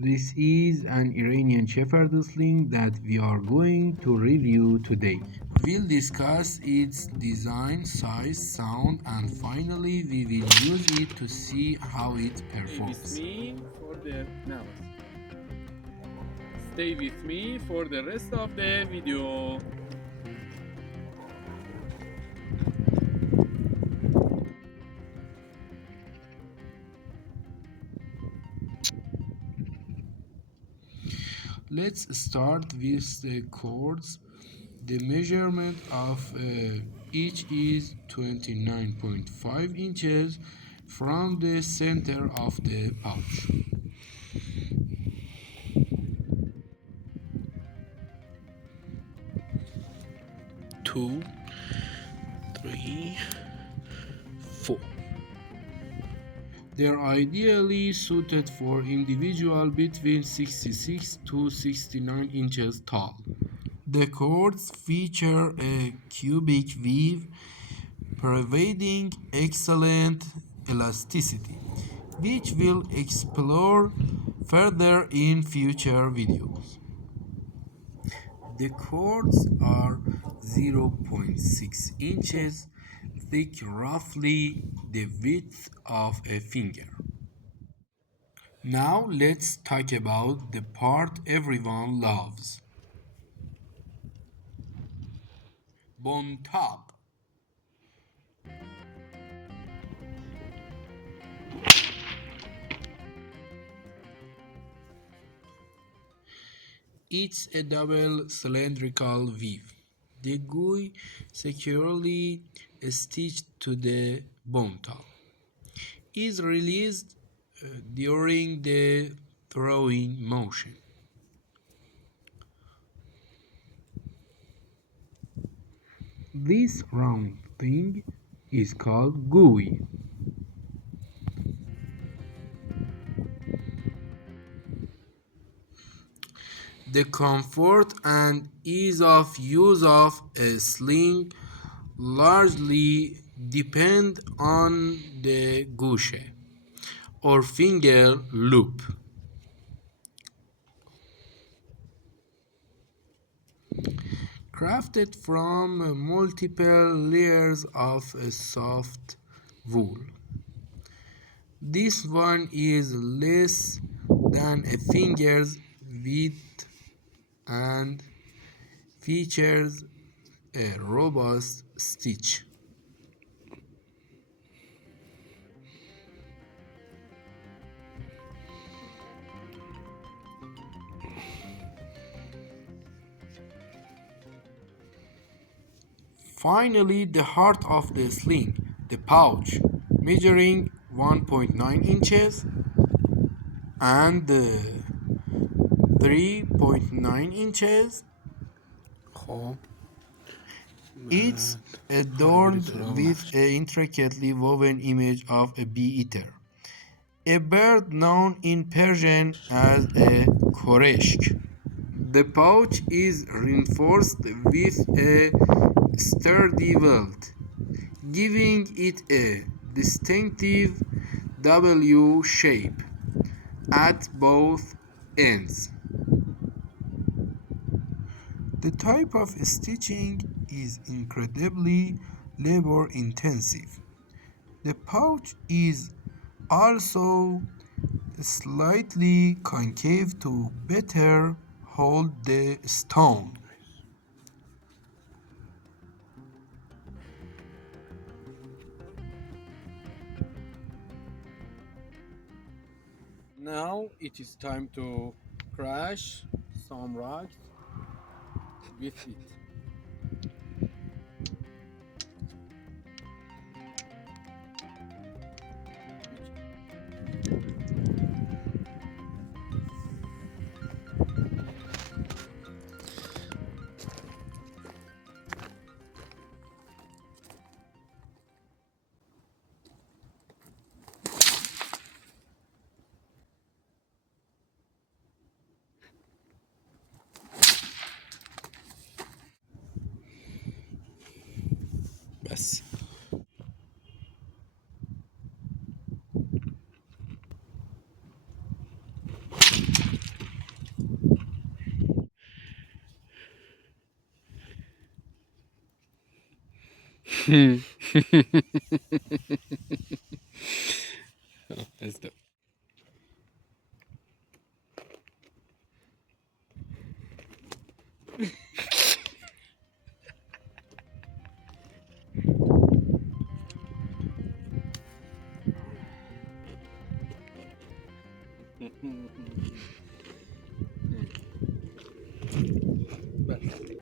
This is an Iranian shepherd sling that we are going to review today. We'll discuss its design, size, sound, and finally we will use it to see how it Stay with performs. me for the now. Stay with me for the rest of the video. Let's start with the chords. The measurement of each is 29.5 inches from the center of the pouch. 2, 3, 4. They're ideally suited for individuals between 66 to 69 inches tall. The cords feature a cubic weave providing excellent elasticity, which we'll explore further in future videos. The cords are 0.6 inches thick, roughly the width of a finger. Now let's talk about the part everyone loves. Bone top. It's a double cylindrical weave. The GUI securely stitched to the bone top is released during the throwing motion. This round thing is called GUI. The comfort and ease of use of a sling largely depend on the gouche or finger loop. Crafted from multiple layers of soft wool. This one is less than a finger's width and features a robust stitch. Finally, the heart of the sling, the pouch, measuring 1.9 inches and 3.9 inches. خب It's adorned with an intricately woven image of a bee-eater, a bird known in Persian as a koreshk. The pouch is reinforced with a sturdy welt, giving it a distinctive W shape at both ends. The type of stitching is incredibly labor intensive. The pouch is also slightly concave to better hold the stone. Now it is time to crash some rocks with it. Let's do.